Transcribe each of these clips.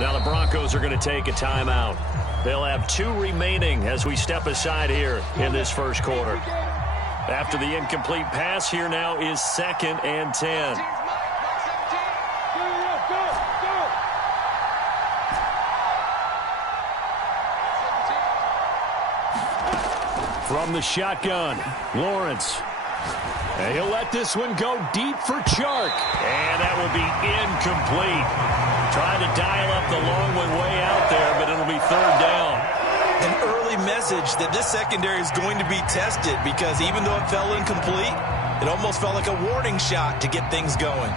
Now the Broncos are going to take a timeout. They'll have 2 remaining as we step aside here in this first quarter. After the incomplete pass, here now is 2nd and 10. From the shotgun, Lawrence. And he'll let this one go deep for Chark. And that will be incomplete. Trying to dial up the long one way out there, but it'll be 3rd down. An early message that this secondary is going to be tested, because even though it fell incomplete, it almost felt like a warning shot to get things going.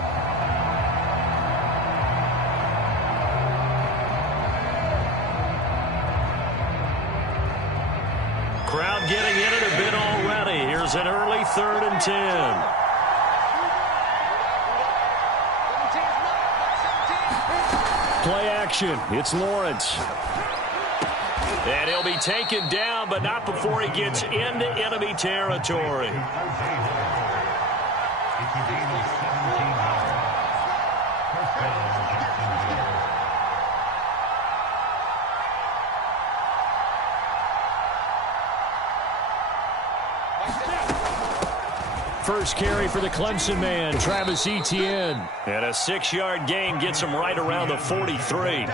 Crowd getting in it a bit already. Here's an early 3rd and 10. Play action. It's Lawrence. And he'll be taken down, but not before he gets into enemy territory. First carry for the Clemson man, Travis Etienne. And a 6-yard gain gets him right around the 43.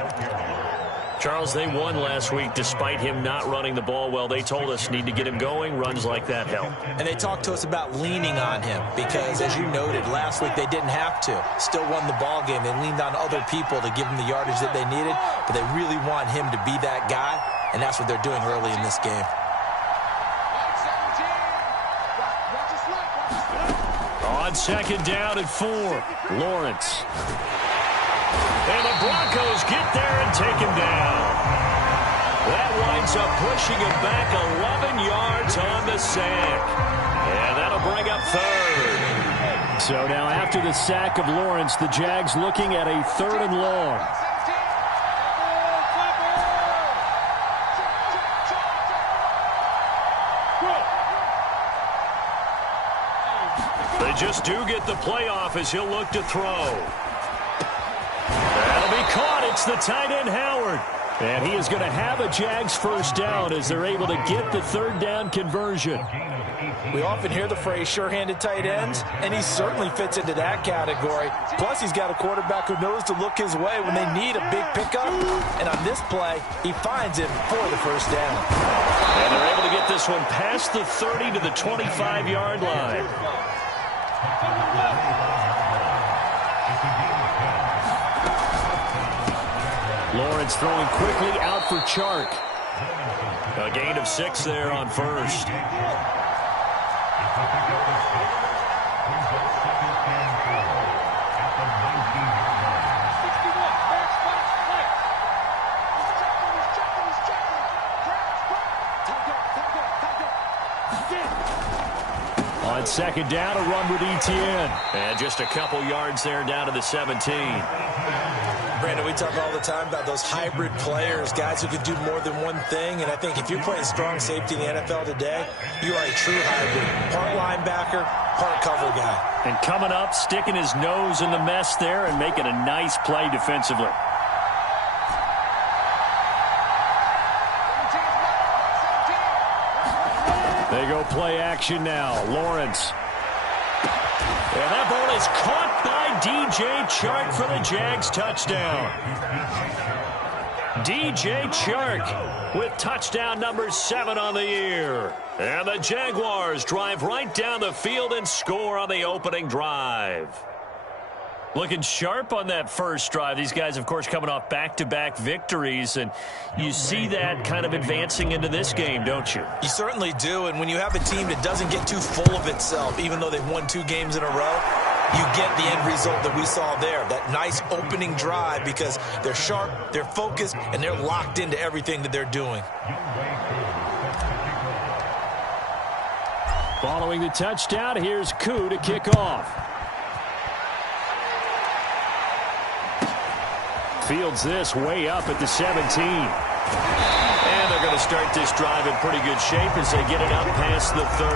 Charles, they won last week despite him not running the ball well. They told us need to get him going. Runs like that help. And they talked to us about leaning on him because, as you noted, last week they didn't have to. Still won the ball game. They leaned on other people to give them the yardage that they needed, but they really want him to be that guy, and that's what they're doing early in this game. On 2nd down and 4, Lawrence. And the Broncos get there and take him down. That winds up pushing him back 11 yards on the sack. And that'll bring up 3rd. So now after the sack of Lawrence, the Jags looking at a 3rd and long. They just do get the playoff as he'll look to throw. That'll be caught. It's the tight end, Howard. And he is going to have a Jags first down as they're able to get the 3rd down conversion. We often hear the phrase sure-handed tight ends, and he certainly fits into that category. Plus, he's got a quarterback who knows to look his way when they need a big pickup. And on this play, he finds him for the first down. And they're able to get this one past the 30 to the 25-yard line. Lawrence throwing quickly out for Chark. A gain of 6 there on 1st. On 2nd down, a run with Etienne. And just a couple yards there down to the 17. Brandon, we talk all the time about those hybrid players, guys who can do more than one thing. And I think if you're playing strong safety in the NFL today, you are a true hybrid. Part linebacker, part cover guy. And coming up, sticking his nose in the mess there and making a nice play defensively. They go play action now. Lawrence. And that ball is caught by DJ Chark for the Jags touchdown. DJ Chark with touchdown number 7 on the year. And the Jaguars drive right down the field and score on the opening drive. Looking sharp on that first drive. These guys, of course, coming off back-to-back victories, and you see that kind of advancing into this game, don't you? You certainly do, and when you have a team that doesn't get too full of itself, even though they've won 2 games in a row, you get the end result that we saw there, that nice opening drive, because they're sharp, they're focused, and they're locked into everything that they're doing. Following the touchdown, here's Koo to kick off. Fields this way up at the 17. And they're going to start this drive in pretty good shape as they get it up past the 30.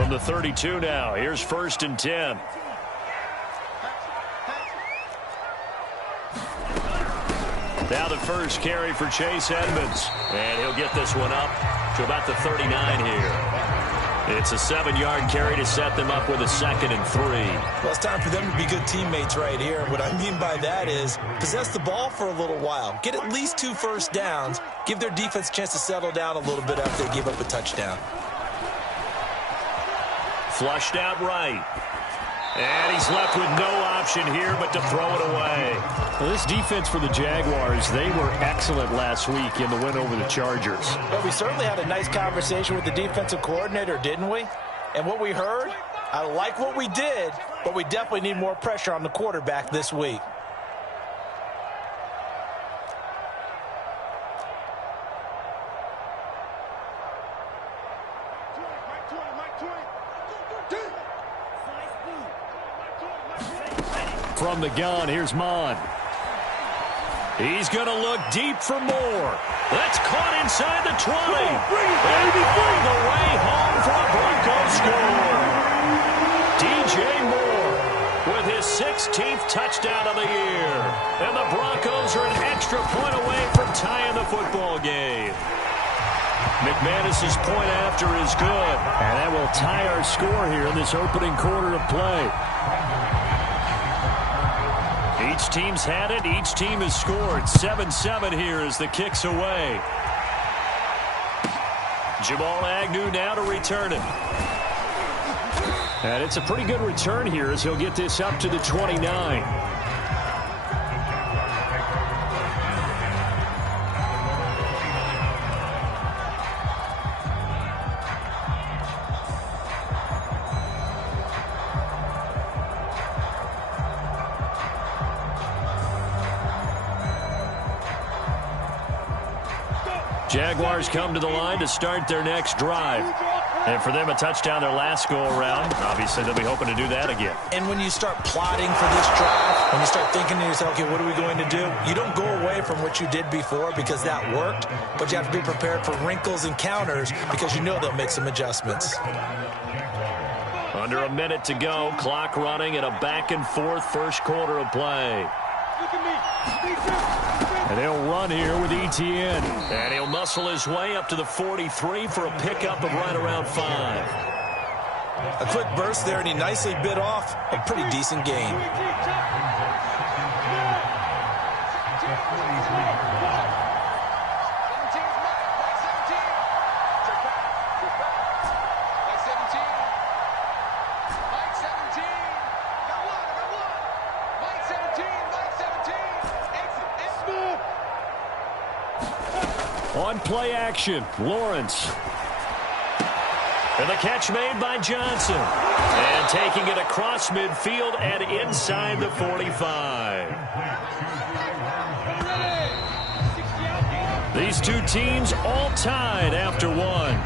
From the 32 now, here's 1st and 10. Now the first carry for Chase Edmonds. And he'll get this one up to about the 39 here. It's a 7-yard carry to set them up with a 2nd and 3. Well, it's time for them to be good teammates right here. What I mean by that is possess the ball for a little while. Get at least 2 first downs. Give their defense a chance to settle down a little bit after they give up a touchdown. Flushed out right. And he's left with no option here but to throw it away. Well, this defense for the Jaguars, they were excellent last week in the win over the Chargers. Well, we certainly had a nice conversation with the defensive coordinator, didn't we? And what we heard, I like what we did, but we definitely need more pressure on the quarterback this week. From the gun, here's Mon. He's going to look deep for more. That's caught inside the 20. And all the way home for a Broncos score. DJ Moore with his 16th touchdown of the year. And the Broncos are an extra point away from tying the football game. McManus's point after is good. And that will tie our score here in this opening quarter of play. Each team's had it. Each team has scored. 7-7 here as the kick's away. Jamal Agnew now to return it. And it's a pretty good return here as he'll get this up to the 29. Jaguars come to the line to start their next drive. And for them, a touchdown their last go-around. Obviously, they'll be hoping to do that again. And when you start plotting for this drive, when you start thinking to yourself, okay, what are we going to do? You don't go away from what you did before because that worked, but you have to be prepared for wrinkles and counters because you know they'll make some adjustments. Under a minute to go, clock running in a back-and-forth first quarter of play. And they'll run here with Etienne. And he'll muscle his way up to the 43 for a pickup of right around 5. A quick burst there, and he nicely bit off a pretty decent gain. On play action, Lawrence. And the catch made by Johnson. And taking it across midfield and inside the 45. These two teams all tied after one.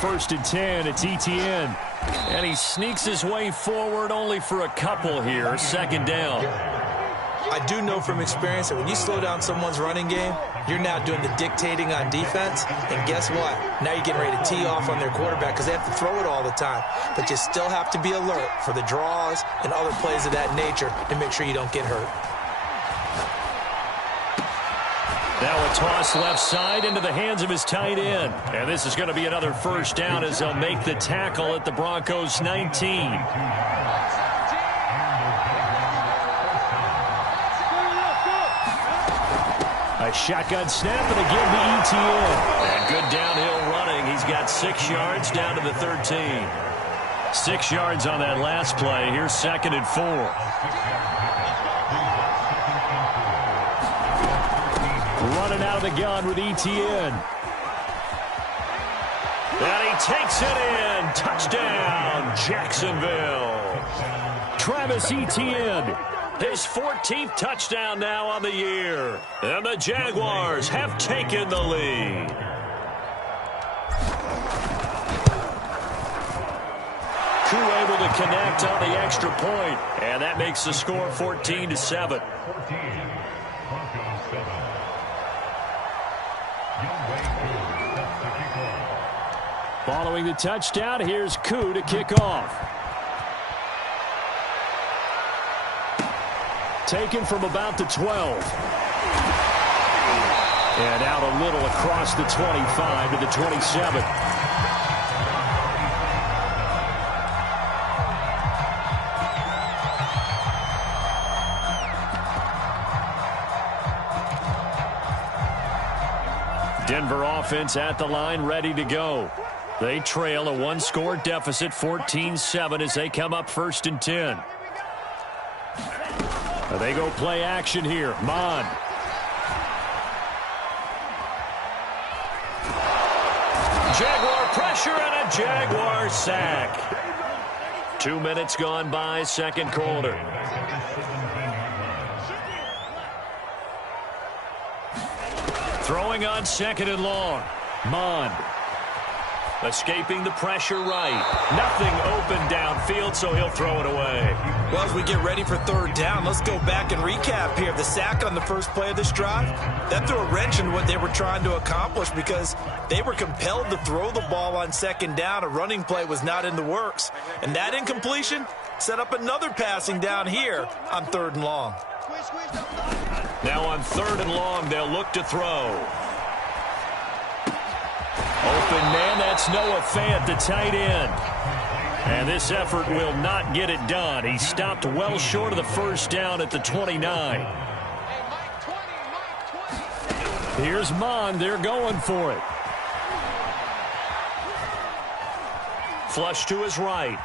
First and 10, it's Etienne. And he sneaks his way forward only for a couple here. Second down. I do know from experience that when you slow down someone's running game, you're now doing the dictating on defense. And guess what? Now you're getting ready to tee off on their quarterback because they have to throw it all the time. But you still have to be alert for the draws and other plays of that nature to make sure you don't get hurt. Now a toss left side into the hands of his tight end. And this is going to be another first down as they'll make the tackle at the Broncos' 19. A shotgun snap and again to Etienne. And good downhill running. He's got 6 yards down to the 13. 6 yards on that last play. Here's 2nd and 4. Running out of the gun with Etienne. And he takes it in. Touchdown, Jacksonville. Travis Etienne. His 14th touchdown now on the year. And the Jaguars have taken the lead. connect on the extra point, and that makes the score 14-7. Following the touchdown, here's Koo to kick off. Taken from about the 12. And out a little across the 25 to the 27. Denver offense at the line, ready to go. They trail a one-score deficit, 14-7, as they come up 1st and 10. They go play action here. Mon. Jaguar pressure and a Jaguar sack. 2 minutes gone by, second quarter. Throwing on 2nd and long. Mon. Escaping the pressure right. Nothing open downfield, so he'll throw it away. Well, as we get ready for 3rd down, let's go back and recap here. The sack on the first play of this drive, that threw a wrench in what they were trying to accomplish because they were compelled to throw the ball on 2nd down. A running play was not in the works. And that incompletion set up another passing down here on 3rd and long. Now on 3rd and long, they'll look to throw. Open man, that's Noah Fant, the tight end. And this effort will not get it done. He stopped well short of the 1st down at the 29. Here's Mon. They're going for it. Flush to his right.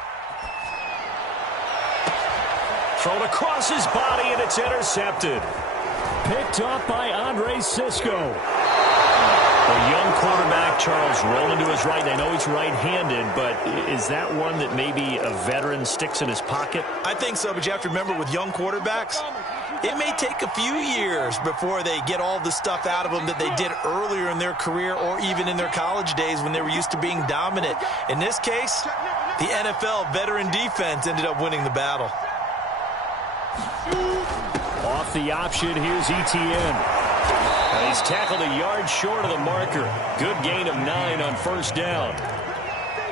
Thrown across his body, and it's intercepted. Picked up by Andre Cisco. A young quarterback, Charles, rolling to his right. I know he's right-handed, but is that one that maybe a veteran sticks in his pocket? I think so, but you have to remember with young quarterbacks, it may take a few years before they get all the stuff out of them that they did earlier in their career or even in their college days when they were used to being dominant. In this case, the NFL veteran defense ended up winning the battle. Off the option, here's Etienne. He's tackled a yard short of the marker. Good gain of 9 on 1st down.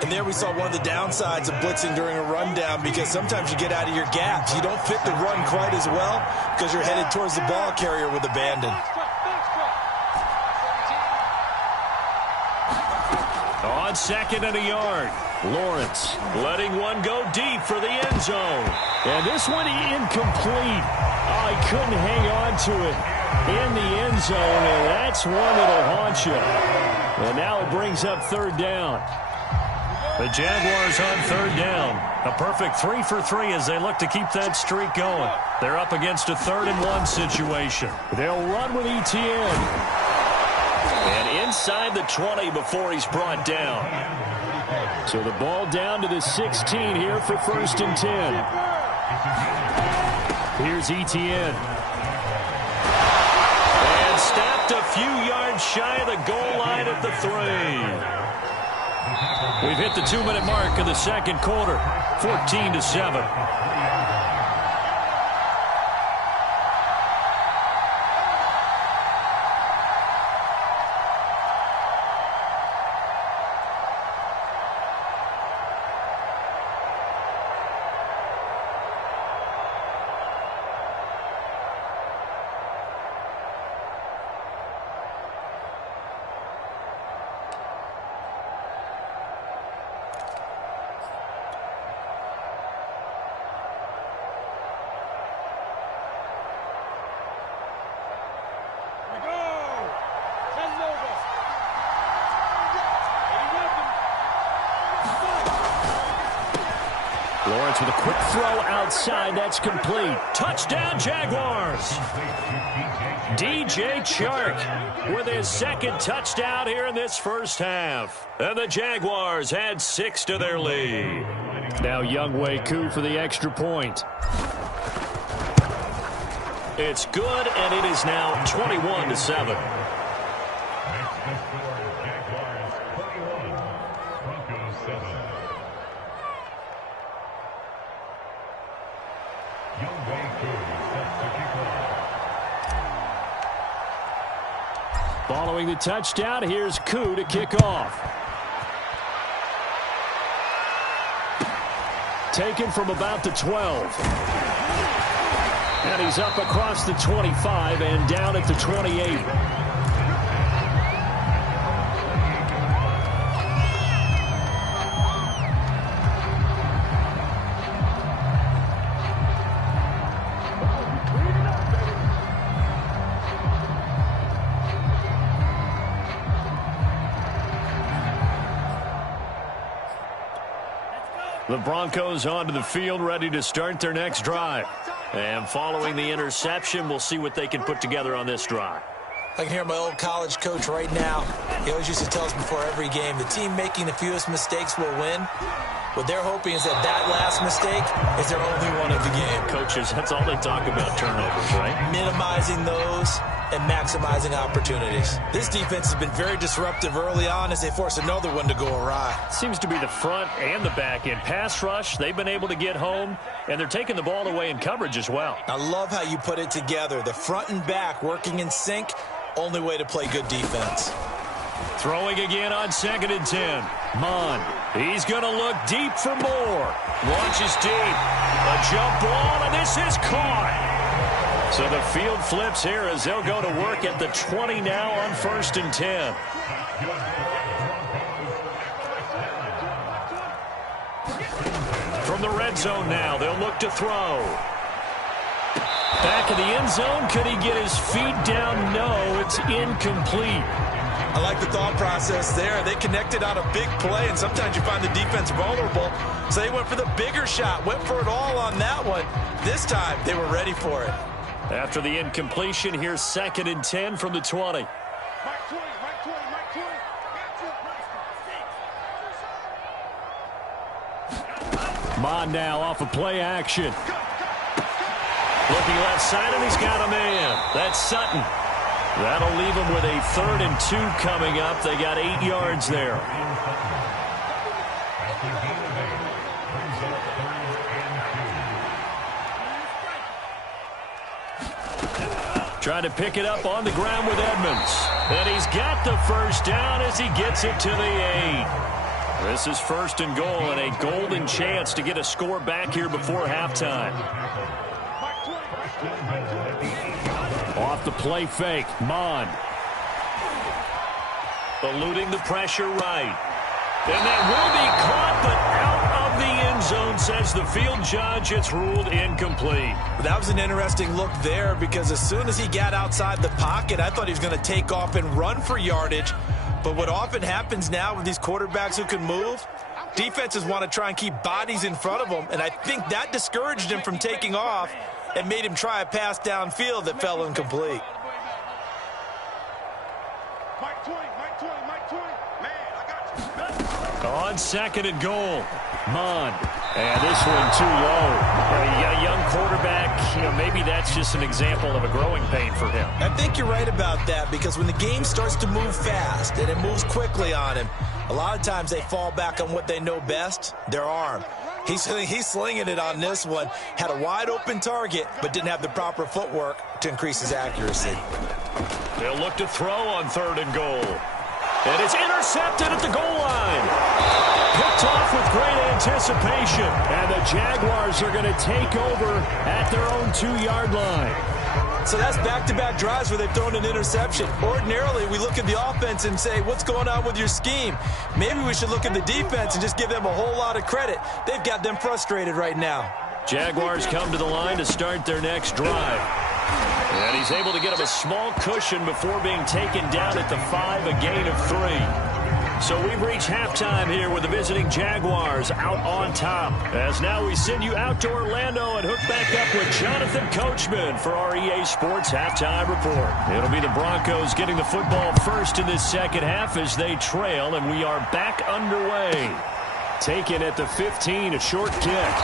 And there we saw one of the downsides of blitzing during a rundown because sometimes you get out of your gaps. You don't fit the run quite as well because you're headed towards the ball carrier with abandon. On 2nd and a yard. Lawrence letting one go deep for the end zone. And this one incomplete. Oh, he couldn't hang on to it in the end zone, and that's one that'll haunt you. And now it brings up 3rd down. The Jaguars on 3rd down. A perfect 3 for 3 as they look to keep that streak going. They're up against a 3rd and 1 situation. They'll run with Etienne. And inside the 20 before he's brought down. So the ball down to the 16 here for 1st and 10. Here's Etienne. And stopped a few yards shy of the goal line at the 3. We've hit the 2-minute mark of the second quarter. 14-7. Lawrence with a quick throw outside. That's complete. Touchdown, Jaguars. DJ Chark with his 2nd touchdown here in this first half. And the Jaguars add 6 to their lead. Now Younghoe Koo for the extra point. It's good, and it is now 21-7. Following the touchdown, here's Koo to kick off. Taken from about the 12. And he's up across the 25 and down at the 28. The Broncos onto the field, ready to start their next drive. And following the interception, we'll see what they can put together on this drive. I can hear my old college coach right now. He always used to tell us before every game, the team making the fewest mistakes will win. What they're hoping is that that last mistake is their only one of the game. Coaches, that's all they talk about, turnovers, right? Minimizing those and maximizing opportunities. This defense has been very disruptive early on as they force another one to go awry. Seems to be the front and the back end. Pass rush, they've been able to get home, and they're taking the ball away in coverage as well. I love how you put it together. The front and back working in sync, only way to play good defense. Throwing again on 2nd and 10. Mon, he's going to look deep for more. Launches deep. A jump ball, and this is caught. So the field flips here as they'll go to work at the 20 now on 1st and 10. From the red zone now, they'll look to throw. Back in the end zone, could he get his feet down? No, it's incomplete. I like the thought process there. They connected on a big play, and sometimes you find the defense vulnerable. So they went for the bigger shot, went for it all on that one. This time, they were ready for it. After the incompletion, here's 2nd and 10 from the 20. Mon now off of play action. Looking left side, and he's got a man. That's Sutton. That'll leave him with a 3rd and 2 coming up. They got 8 yards there. Trying to pick it up on the ground with Edmonds. And he's got the first down as he gets it to the 8. This is 1st and goal and a golden chance to get a score back here before halftime. Off the play fake, Mon. Eluding the pressure right. And that will be caught, but out of the end zone, says the field judge. It's ruled incomplete. That was an interesting look there because as soon as he got outside the pocket, I thought he was going to take off and run for yardage. But what often happens now with these quarterbacks who can move, defenses want to try and keep bodies in front of them, and I think that discouraged him from taking off and made him try a pass downfield that fell incomplete. On 2nd and goal, Mon. And this one too low. You got a young quarterback, maybe that's just an example of a growing pain for him. I think you're right about that because when the game starts to move fast and it moves quickly on him, a lot of times they fall back on what they know best, their arm. He's slinging it on this one. Had a wide open target, but didn't have the proper footwork to increase his accuracy. They'll look to throw on 3rd and goal. And it's intercepted at the goal line. Picked off with great anticipation. And the Jaguars are going to take over at their own 2-yard line. So that's back-to-back drives where they've thrown an interception. Ordinarily, we look at the offense and say, what's going on with your scheme? Maybe we should look at the defense and just give them a whole lot of credit. They've got them frustrated right now. Jaguars come to the line to start their next drive. And he's able to get him a small cushion before being taken down at the 5, a gain of 3. So we've reached halftime here with the visiting Jaguars out on top. As now we send you out to Orlando and hook back up with Jonathan Coachman for our EA Sports Halftime Report. It'll be the Broncos getting the football first in this second half as they trail, and we are back underway. Taken at the 15, a short kick.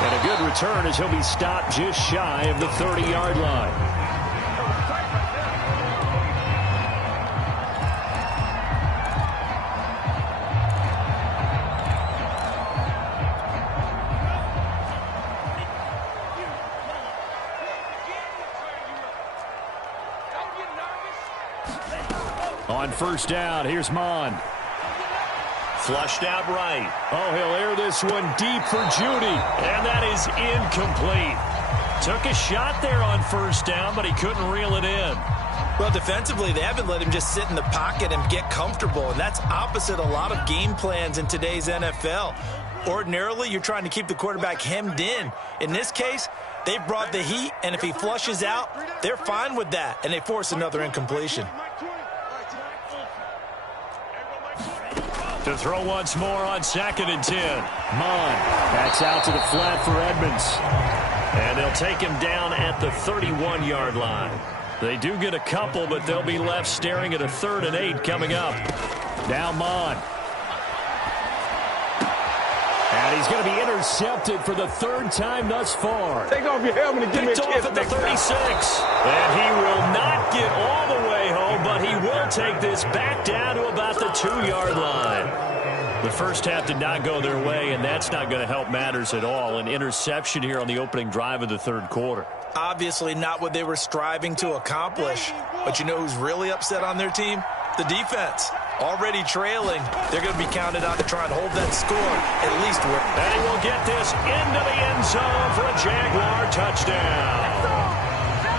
And a good return as he'll be stopped just shy of the 30-yard line. On first down, here's Mond. Flushed out right. Oh, he'll air this one deep for Judy. And that is incomplete. Took a shot there on first down, but he couldn't reel it in. Well, defensively, they haven't let him just sit in the pocket and get comfortable, and that's opposite a lot of game plans in today's NFL. Ordinarily, you're trying to keep the quarterback hemmed in. In this case, they brought the heat, and if he flushes out, they're fine with that, and they force another incompletion. To throw once more on 2nd and 10. Mond backs out to the flat for Edmonds. And they'll take him down at the 31-yard line. They do get a couple, but they'll be left staring at a 3rd and 8 coming up. Now Mond. And he's going to be intercepted for the 3rd time thus far. Take off your helmet and give me a kiss. Picked off at the 36. And he will not get all the way home, but he will take this back down to about the 2-yard line. The first half did not go their way, and that's not going to help matters at all. An interception here on the opening drive of the 3rd quarter. Obviously not what they were striving to accomplish. But you know who's really upset on their team? The defense. Already trailing. They're going to be counted on to try and hold that score at least. And he will get this into the end zone for a Jaguar touchdown.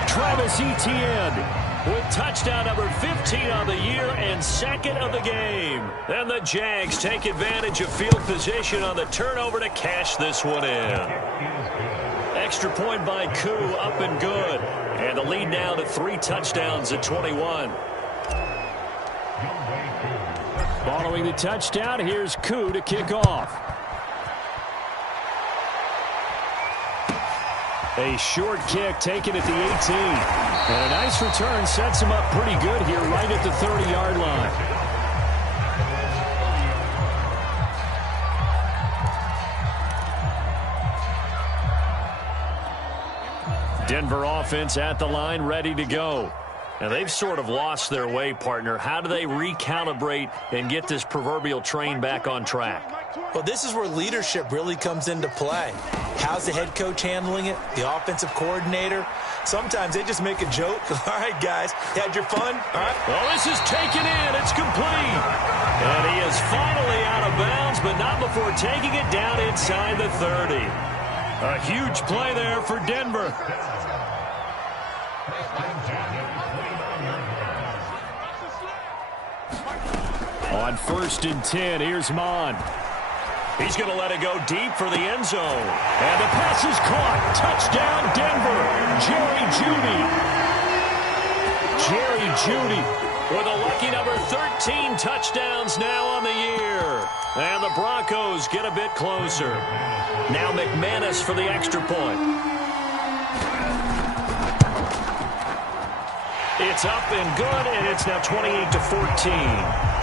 Travis Etienne with touchdown number 15 on the year and 2nd of the game. And the Jags take advantage of field position on the turnover to cash this one in. Extra point by Koo, up and good. And the lead now to 3 touchdowns at 21. Following the touchdown, here's Koo to kick off. A short kick taken at the 18. And a nice return sets him up pretty good here right at the 30-yard line. Denver offense at the line, ready to go. Now, they've sort of lost their way, partner. How do they recalibrate and get this proverbial train back on track? Well, this is where leadership really comes into play. How's the head coach handling it? The offensive coordinator? Sometimes they just make a joke. All right, guys, had your fun? All right. Well, this is taken in. It's complete. And he is finally out of bounds, but not before taking it down inside the 30. A huge play there for Denver. On 1st and 10, here's Mond. He's going to let it go deep for the end zone. And the pass is caught. Touchdown, Denver. Jerry Jeudy with a lucky number 13 touchdowns now on the year. And the Broncos get a bit closer. Now McManus for the extra point. It's up and good, and it's now 28-14.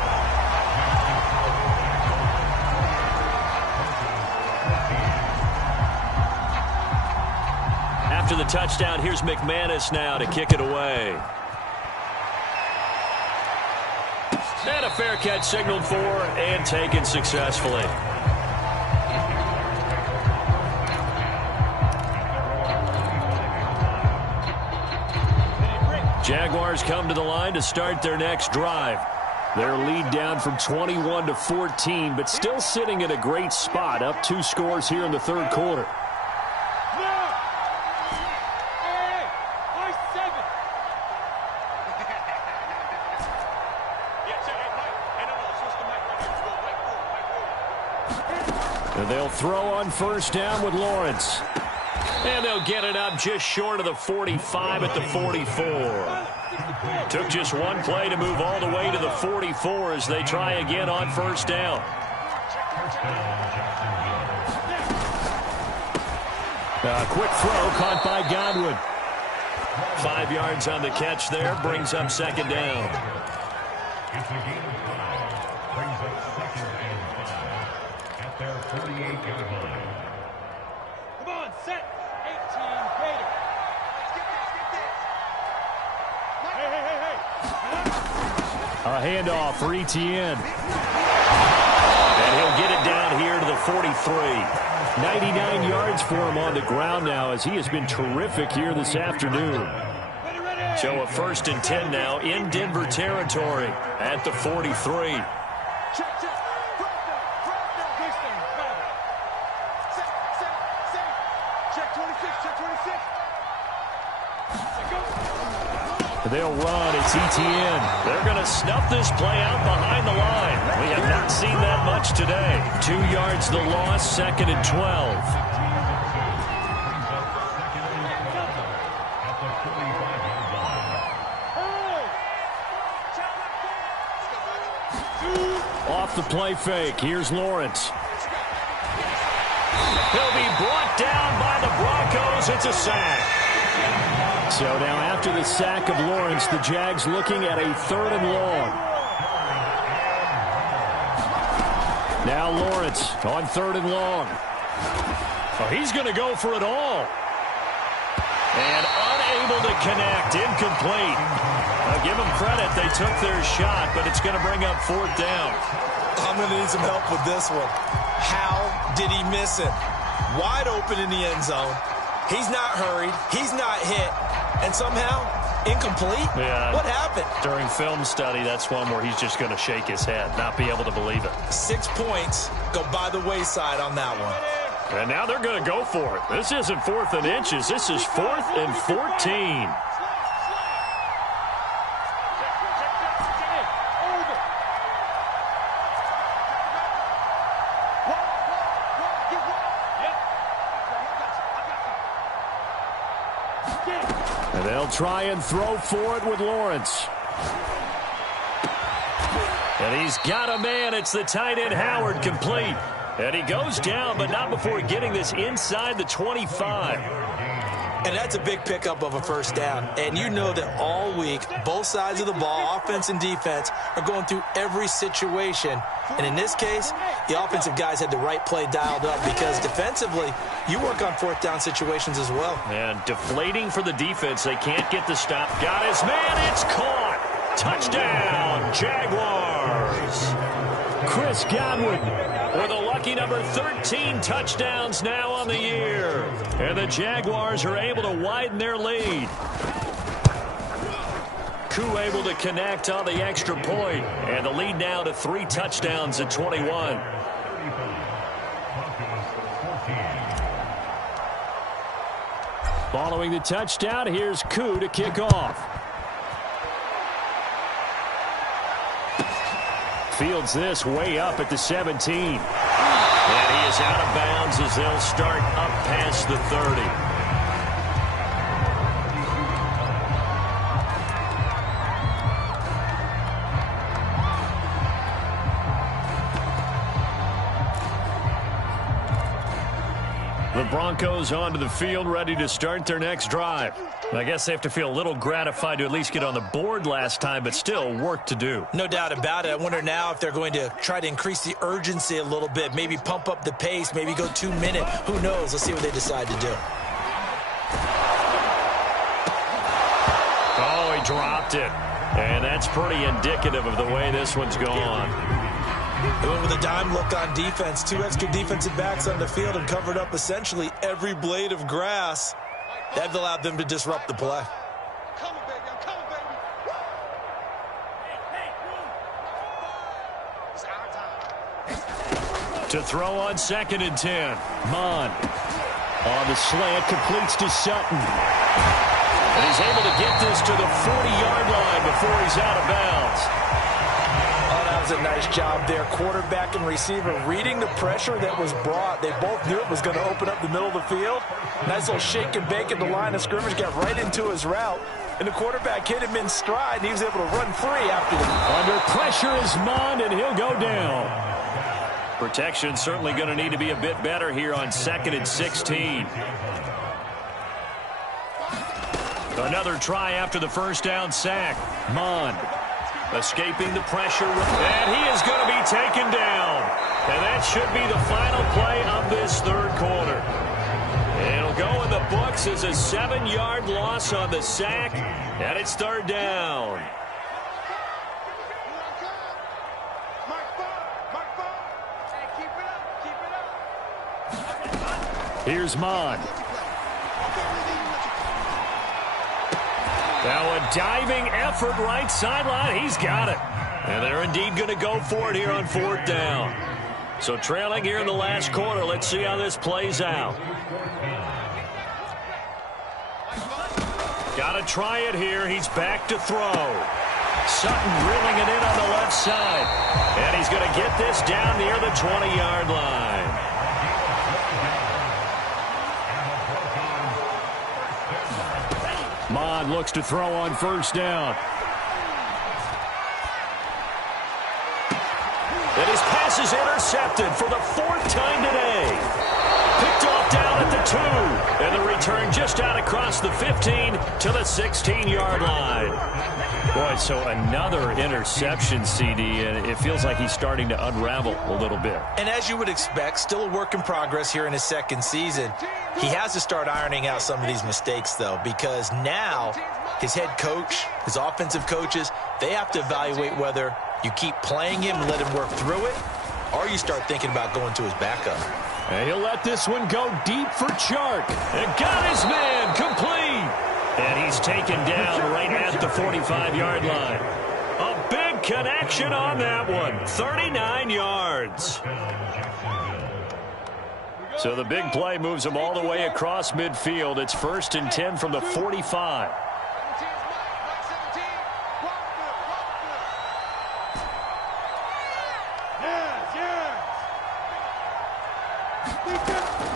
After the touchdown, here's McManus now to kick it away. And a fair catch signaled for and taken successfully. Jaguars come to the line to start their next drive. Their lead down from 21-14, but still sitting at a great spot, up 2 scores here in the 3rd quarter. And they'll throw on first down with Lawrence. And they'll get it up just short of the 45 at the 44. Took just one play to move all the way to the 44 as they try again on first down. A quick throw caught by Godwin. 5 yards on the catch there, brings up 2nd down. At their 48-yard line. Come on, set. 18 Gator. A handoff for Etienne. And he'll get it down here to the 43. 99 yards for him on the ground now as he has been terrific here this afternoon. So a 1st and 10 now in Denver territory at the 43. They'll run. It's ETN. They're going to snuff this play out behind the line. We have not seen that much today. 2 yards the loss, 2nd and 12. Off the play fake. Here's Lawrence. He'll be brought down by the Broncos. It's a sack. So now after the sack of Lawrence, the Jags looking at a 3rd and long. Now Lawrence on 3rd and long. Oh, he's going to go for it all. And unable to connect. Incomplete. I'll give them credit. They took their shot, but it's going to bring up 4th down. I'm going to need some help with this one. How did he miss it? Wide open in the end zone. He's not hurried. He's not hit. And somehow, incomplete? Yeah. What happened? During film study, that's one where he's just going to shake his head, not be able to believe it. 6 points go by the wayside on that one. And now they're going to go for it. This isn't 4th and inches. This is 4th and 14. And they'll try and throw for it with Lawrence. And he's got a man. It's the tight end Howard, complete. And he goes down, but not before getting this inside the 25. And that's a big pickup of a 1st down. And you know that all week, both sides of the ball, offense and defense, are going through every situation. And in this case, the offensive guys had the right play dialed up because defensively, you work on 4th down situations as well. And deflating for the defense. They can't get the stop. Got his man. It's caught. Touchdown, Jaguars. Chris Godwin with a lucky number 13 touchdowns now on the year. And the Jaguars are able to widen their lead. Koo able to connect on the extra point. And the lead now to 3 touchdowns at 21. Following the touchdown, here's Koo to kick off. Fields this way up at the 17. And he is out of bounds as they'll start up past the 30. The Broncos onto the field, ready to start their next drive. I guess they have to feel a little gratified to at least get on the board last time, but still work to do. No doubt about it. I wonder now if they're going to try to increase the urgency a little bit, maybe pump up the pace, maybe go 2 minute. Who knows? Let's see what they decide to do. Oh, he dropped it. And that's pretty indicative of the way this one's gone. They went with a dime look on defense. 2 extra defensive backs on the field and covered up essentially every blade of grass. That allowed them to disrupt the play. To throw on 2nd and 10. Mon on the slant, completes to Sutton. And he's able to get this to the 40-yard line before he's out of bounds. A nice job there. Quarterback and receiver reading the pressure that was brought. They both knew it was going to open up the middle of the field. Nice little shake and bake at the line of scrimmage. Got right into his route. And the quarterback hit him in stride. And he was able to run free after that. Under pressure is Mond, and he'll go down. Protection certainly going to need to be a bit better here on 2nd and 16. Another try after the 1st down sack. Mond escaping the pressure, and he is going to be taken down. And that should be the final play of this 3rd quarter. It'll go in the books as a 7-yard loss on the sack, and it's 3rd down. Here's Mond. Now a diving effort right sideline. He's got it. And they're indeed going to go for it here on 4th down. So trailing here in the last quarter. Let's see how this plays out. Got to try it here. He's back to throw. Sutton reeling it in on the left side. And he's going to get this down near the 20-yard line. Mond looks to throw on 1st down. And his pass is intercepted for the 4th time today. Picked off down at the 2. And the return just out across the 15 to the 16-yard line. Boy, so another interception, CD, and it feels like he's starting to unravel a little bit. And as you would expect, still a work in progress here in his 2nd season. He has to start ironing out some of these mistakes, though, because now his head coach, his offensive coaches, they have to evaluate whether you keep playing him and let him work through it, or you start thinking about going to his backup. And he'll let this one go deep for Chark. And got his man complete. And he's taken down right at the 45-yard line. A big connection on that one. 39 yards. So the big play moves him all the way across midfield. It's 1st and 10 from the 45.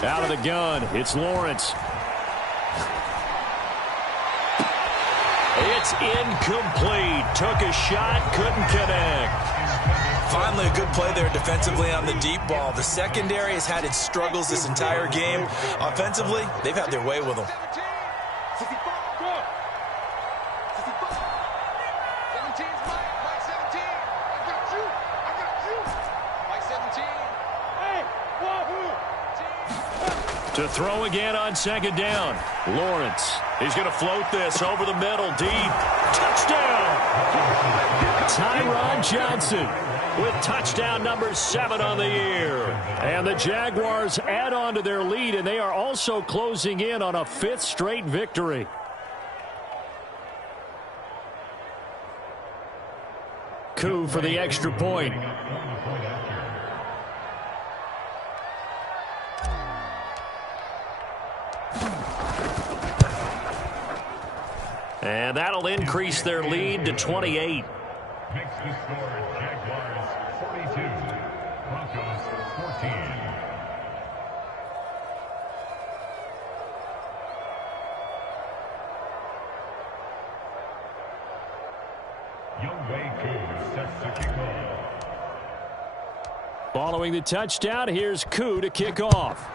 Out of the gun, it's Lawrence. It's incomplete. Took a shot, couldn't connect. Finally, a good play there defensively on the deep ball. The secondary has had its struggles this entire game. Offensively, they've had their way with them. To throw again on 2nd down. Lawrence. He's going to float this over the middle, deep. Touchdown! Tyron Johnson with touchdown number 7 on the year. And the Jaguars add on to their lead, and they are also closing in on a 5th straight victory. Koo for the extra point. And that'll increase their lead to 28. Makes the score Jaguars 42, Broncos 14. Younghoe Koo sets the kickoff. Following the touchdown, here's Koo to kick off.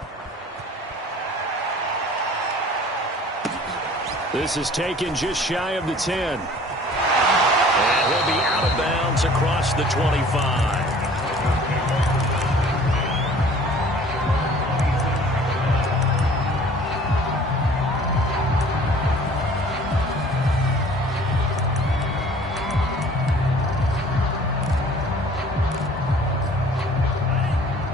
This is taken just shy of the 10. And he'll be out of bounds across the 25.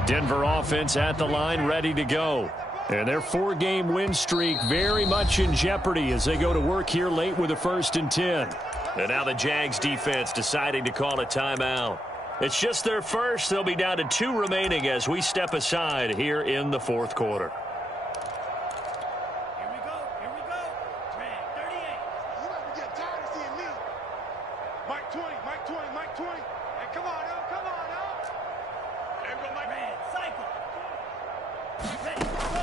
Denver offense at the line, ready to go. And their 4-game win streak very much in jeopardy as they go to work here late with a 1st and 10. And now the Jags defense deciding to call a timeout. It's just their first. They'll be down to 2 remaining as we step aside here in the 4th quarter. Here we go. Red 38. You might be getting tired of seeing me. Mike 20. Hey, come on now. There we go, Mike. Red cycle.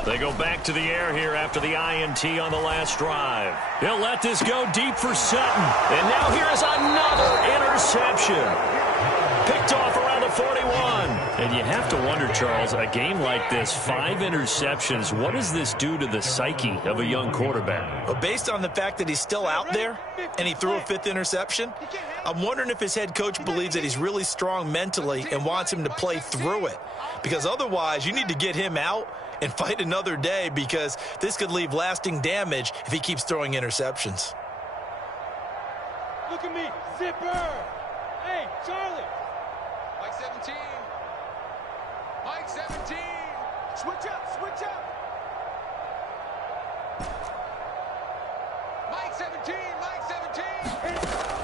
They go back to the air here after the INT on the last drive. He'll let this go deep for Sutton. And now here is another interception. Picked off around the 41. And you have to wonder, Charles, a game like this, 5 interceptions, what does this do to the psyche of a young quarterback? But based on the fact that he's still out there and he threw a 5th interception, I'm wondering if his head coach believes that he's really strong mentally and wants him to play through it. Because otherwise, you need to get him out and fight another day, because this could leave lasting damage if he keeps throwing interceptions. Look at me. Zipper. Hey, Charlie. Mike 17. Switch up. Mike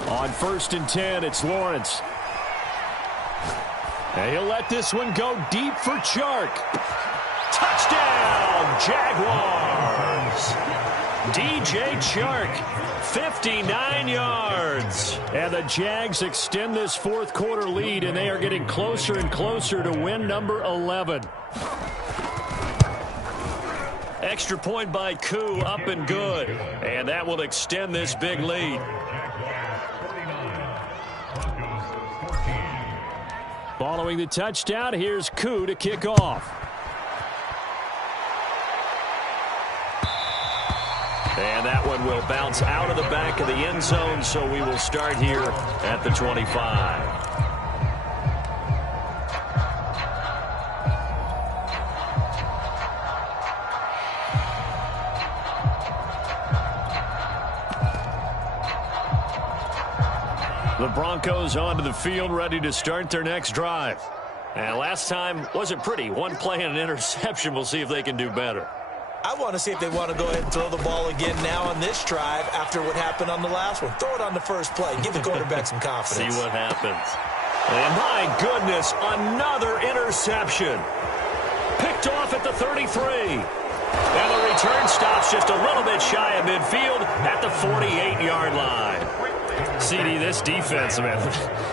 On 1st and 10, it's Lawrence. And he'll let this one go deep for Chark. Touchdown, Jaguars! DJ Chark, 59 yards. And the Jags extend this fourth quarter lead, and they are getting closer and closer to win number 11. Extra point by Koo, up and good. And that will extend this big lead. Following the touchdown, here's Koo to kick off. And that one will bounce out of the back of the end zone, so we will start here at the 25. The Broncos onto the field, ready to start their next drive. And last time wasn't pretty. One play and an interception. We'll see if they can do better. I want to see if they want to go ahead and throw the ball again now on this drive after what happened on the last one. Throw it on the first play. Give the quarterback some confidence. See what happens. And my goodness, another interception. Picked off at the 33. And the return stops just a little bit shy of midfield at the 48-yard line. CD, this defense, man,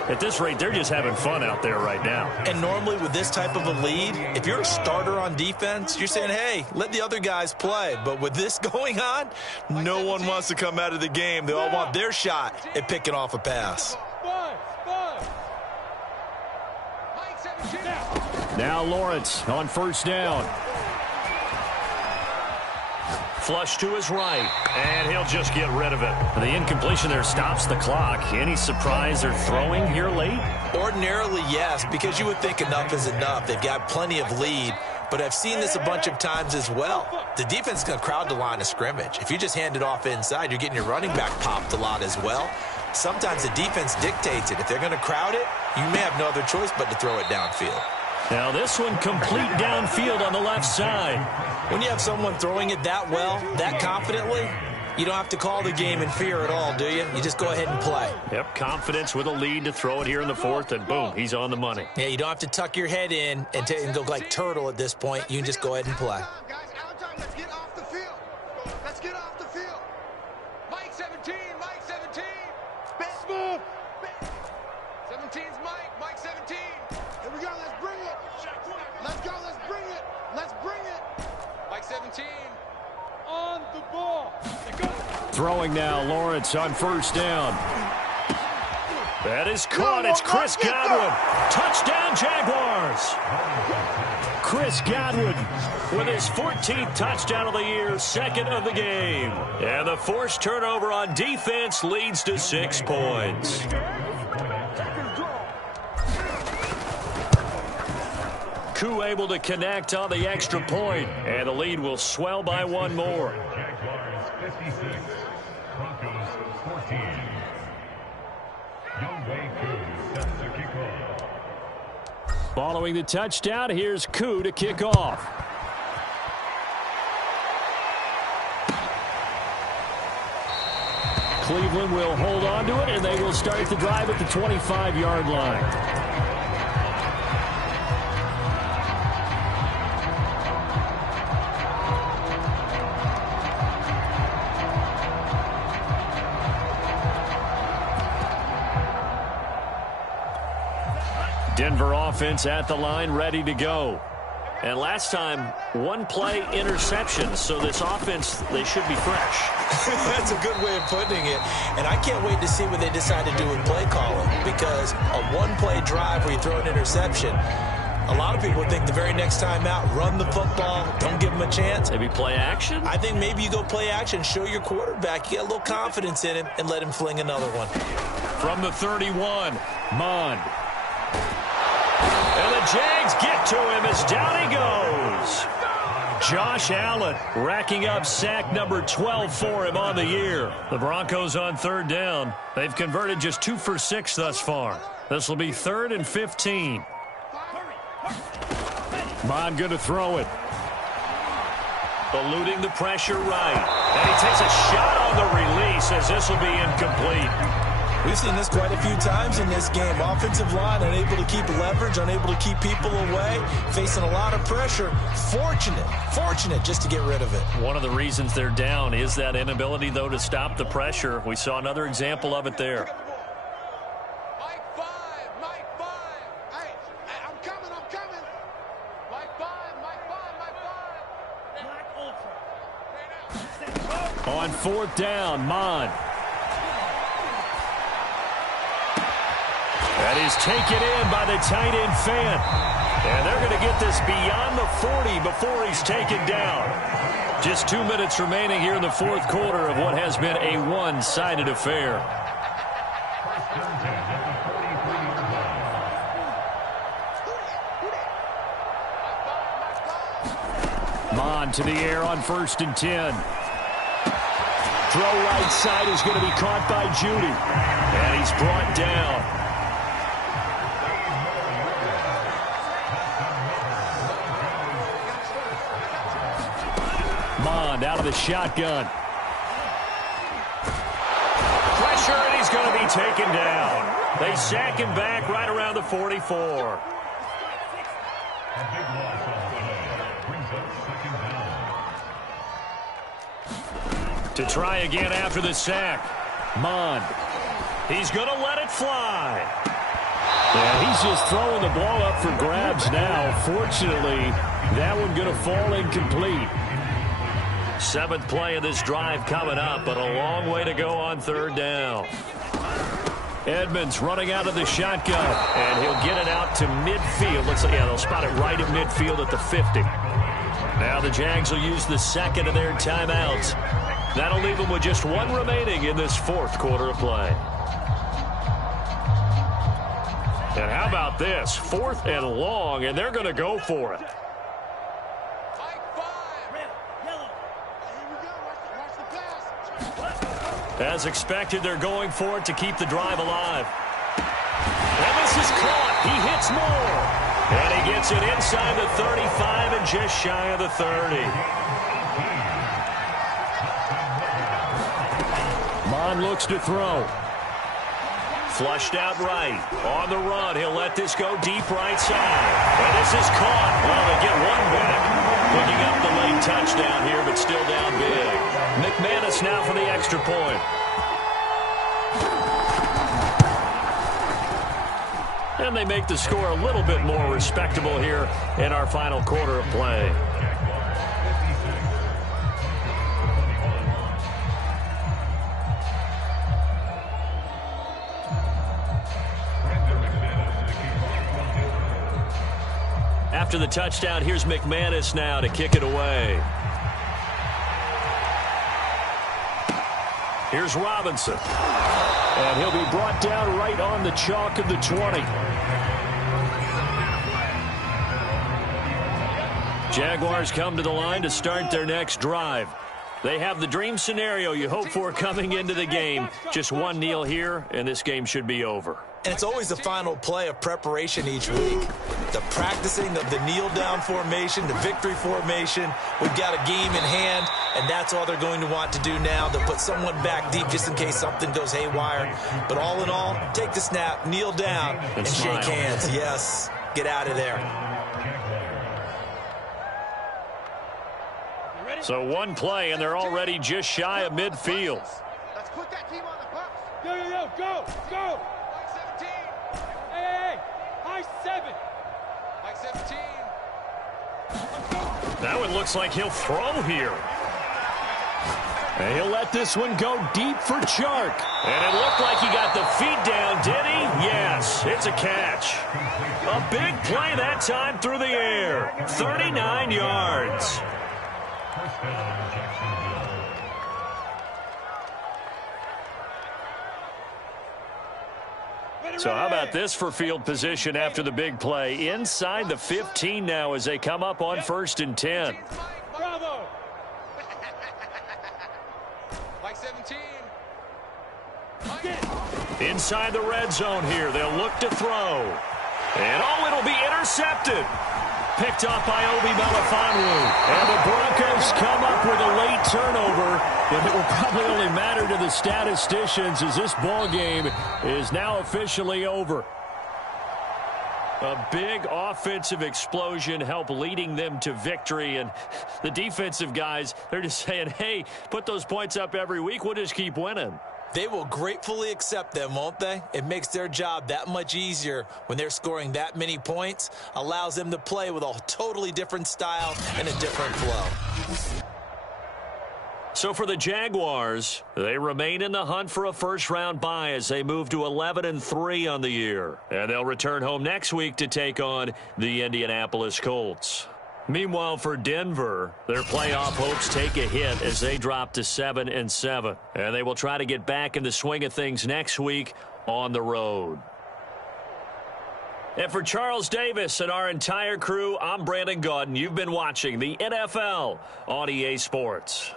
at this rate, they're just having fun out there right now. And normally with this type of a lead, if you're a starter on defense, you're saying, hey, let the other guys play. But with this going on, no one wants to come out of the game. They all want their shot at picking off a pass. Now Lawrence on 1st down. Flush to his right, and he'll just get rid of it. The incompletion there stops the clock. Any surprise they're throwing here late? Ordinarily, yes, because you would think enough is enough. They've got plenty of lead, but I've seen this a bunch of times as well. The defense is going to crowd the line of scrimmage. If you just hand it off inside, you're getting your running back popped a lot as well. Sometimes the defense dictates it. If they're going to crowd it, you may have no other choice but to throw it downfield. Now this one complete downfield on the left side. When you have someone throwing it that well, that confidently, you don't have to call the game in fear at all, do you? You just go ahead and play. Yep, confidence with a lead to throw it here in the fourth, and boom, he's on the money. Yeah, you don't have to tuck your head in and go like turtle at this point. You can just go ahead and play. Let's get off the field. Let's get off the field. Mike 17, Mike 17. Smooth. 17's Mike, Mike 17. Here we go, let's bring it. Let's go, let's bring it. Let's bring it. Mike 17 on the ball. Throwing now, Lawrence on 1st down. That is caught. It's Chris Godwin. Touchdown, Jaguars. Chris Godwin with his 14th touchdown of the year, second of the game. And the forced turnover on defense leads to 6 points. Koo able to connect on the extra point, and the lead will swell by 1 more. Jaguars 56, Broncos 14. Youngway Koo sets the kickoff. Following the touchdown, here's Koo to kick off. Cleveland will hold on to it, and they will start the drive at the 25-yard line. Denver offense at the line, ready to go. And last time, 1 play interception, so this offense, they should be fresh. That's a good way of putting it. And I can't wait to see what they decide to do with play calling, because a 1-play drive where you throw an interception, a lot of people think the very next time out, run the football, don't give them a chance. Maybe play action? I think maybe you go play action, show your quarterback you got a little confidence in him, and let him fling another one. From the 31, Mond. And the Jags get to him as down he goes. Josh Allen racking up sack number 12 for him on the year. The Broncos on 3rd down. They've converted just 2 for 6 thus far. This will be 3rd and 15. Mond going to throw it. Eluding the pressure right. And he takes a shot on the release as this will be incomplete. We've seen this quite a few times in this game. Offensive line unable to keep leverage, unable to keep people away, facing a lot of pressure. Fortunate just to get rid of it. One of the reasons they're down is that inability, though, to stop the pressure. We saw another example of it there. Mike 5. Hey, I'm coming. Mike 5. Black Ultra. On fourth down, Mon. That is taken in by the tight end, Fant. And they're going to get this beyond the 40 before he's taken down. Just 2 minutes remaining here in the fourth quarter of what has been a one-sided affair. Mon to the air on 1st and 10. Throw right side is going to be caught by Judy. And he's brought down. Mond out of the shotgun. Pressure, and he's going to be taken down. They sack him back right around the 44. To try again after the sack. Mond. He's going to let it fly. Yeah, he's just throwing the ball up for grabs now. Fortunately, that one going to fall incomplete. 7th play of this drive coming up, but a long way to go on 3rd down. Edmonds running out of the shotgun, and he'll get it out to midfield. Looks like, yeah, they'll spot it right at midfield at the 50. Now the Jags will use the second of their timeouts. That'll leave them with just one remaining in this 4th quarter of play. And how about this? 4th and long, and they're going to go for it. As expected, they're going for it to keep the drive alive. And this is caught. He hits more. And he gets it inside the 35 and just shy of the 30. Mon looks to throw. Flushed out right. On the run, he'll let this go deep right side. And this is caught. Well, they get one back. Picking up the late touchdown here, but still down big. McManus now for the extra point. And they make the score a little bit more respectable here in our final quarter of play. After the touchdown, here's McManus now to kick it away. Here's Robinson. And he'll be brought down right on the chalk of the 20. Jaguars come to the line to start their next drive. They have the dream scenario you hope for coming into the game. Just one kneel here, and this game should be over. And it's always the final play of preparation each week. The practicing of the kneel-down formation, the victory formation. We've got a game in hand, and that's all they're going to want to do now. They'll put someone back deep just in case something goes haywire. But all in all, take the snap, kneel down, and shake hands. Yes, get out of there. So one play, and they're already just shy of midfield. Let's put that team on the bus. Go. Mike 17. Hey. High 7. Mike 17. That one looks like he'll throw here. And he'll let this one go deep for Chark. And it looked like he got the feet down, did he? Yes, it's a catch. A big play that time through the air. 39 yards. So how about this for field position after the big play? Inside the 15 now as they come up on 1st and 10. Bravo. Mike 17. Inside the red zone here. They'll look to throw. And oh, it'll be intercepted. Picked up by Obi Melifonwu. And the Broncos come turnover, but it will probably only matter to the statisticians as this ball game is now officially over. A big offensive explosion helped leading them to victory, and the defensive guys, they're just saying, hey, put those points up every week, we'll just keep winning. They will gratefully accept them, won't they? It makes their job that much easier when they're scoring that many points, allows them to play with a totally different style and a different flow. So for the Jaguars, they remain in the hunt for a first-round bye as they move to 11-3 on the year. And they'll return home next week to take on the Indianapolis Colts. Meanwhile, for Denver, their playoff hopes take a hit as they drop to 7-7. And they will try to get back in the swing of things next week on the road. And for Charles Davis and our entire crew, I'm Brandon Gaudin. You've been watching the NFL on EA Sports.